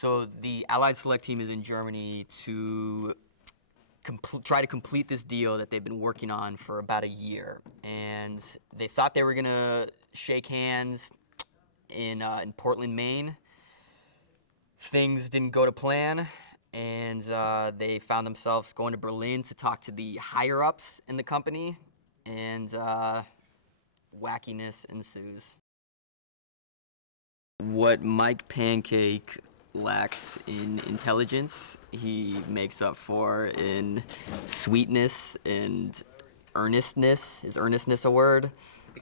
So the Allied Select team is in Germany to try to complete this deal that they've been working on for about a year. And they thought they were going to shake hands in Portland, Maine. Things didn't go to plan, and they found themselves going to Berlin to talk to the higher-ups in the company, and wackiness ensues. What Mike Pancake lacks in intelligence, he makes up for in sweetness and earnestness. Is earnestness a word?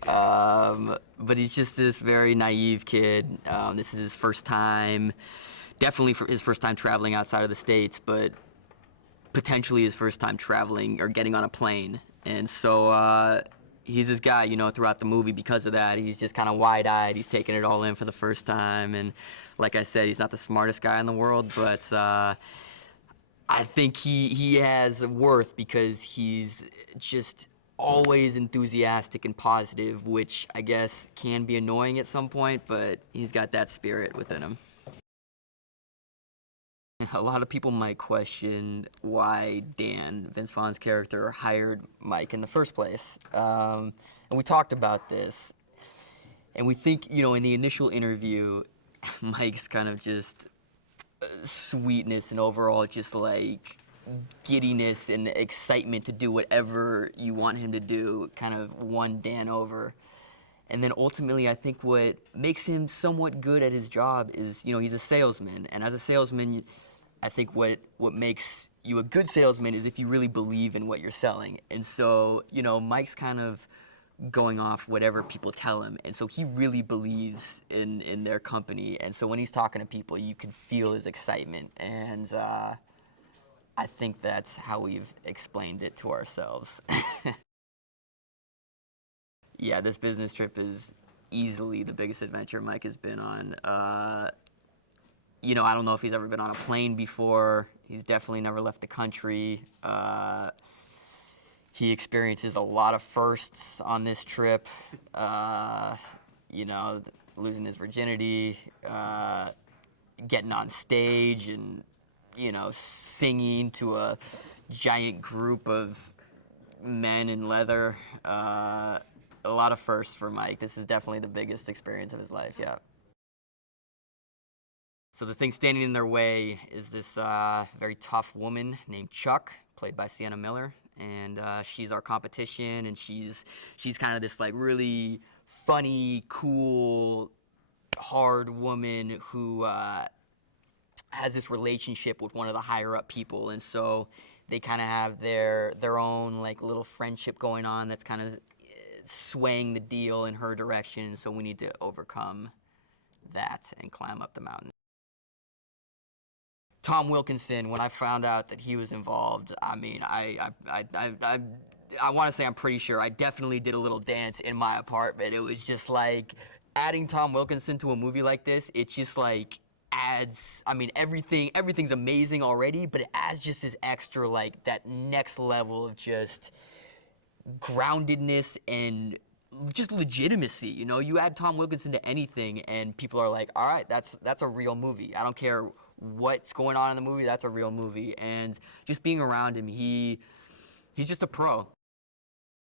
But he's just this very naive kid. This is his first time, definitely his first time traveling outside of the States, but potentially his first time traveling or getting on a plane. And so he's this guy, you know, throughout the movie because of that. He's just kind of wide-eyed. He's taking it all in for the first time. And like I said, he's not the smartest guy in the world, but I think he has worth because he's just always enthusiastic and positive, which I guess can be annoying at some point, but he's got that spirit within him. A lot of people might question why Dan, Vince Vaughn's character, hired Mike in the first place. And we talked about this. And we think, you know, in the initial interview, Mike's kind of just sweetness and overall just like giddiness and excitement to do whatever you want him to do kind of won Dan over. And then ultimately, I think what makes him somewhat good at his job is, you know, he's a salesman. And as a salesman, I think what makes you a good salesman is if you really believe in what you're selling. And so, you know, Mike's kind of going off whatever people tell him. And so he really believes in their company. And so when he's talking to people, you can feel his excitement. And I think that's how we've explained it to ourselves. Yeah, this business trip is easily the biggest adventure Mike has been on. You know, I don't know if he's ever been on a plane before. He's definitely never left the country. He experiences a lot of firsts on this trip. You know, losing his virginity, getting on stage and, you know, singing to a giant group of men in leather. A lot of firsts for Mike. This is definitely the biggest experience of his life, yeah. So the thing standing in their way is this very tough woman named Chuck, played by Sienna Miller, and she's our competition, and she's kind of this like really funny, cool, hard woman who has this relationship with one of the higher up people, and so they kind of have their own like little friendship going on that's kind of swaying the deal in her direction. So we need to overcome that and climb up the mountain. Tom Wilkinson, when I found out that he was involved, I mean, I want to say I'm pretty sure I definitely did a little dance in my apartment. It was just like adding Tom Wilkinson to a movie like this. It just like adds. I mean, everything's amazing already, but it adds just this extra like that next level of just groundedness and just legitimacy. You know, you add Tom Wilkinson to anything, and people are like, all right, that's a real movie. I don't care what's going on in the movie, that's a real movie. And just being around him, he's just a pro.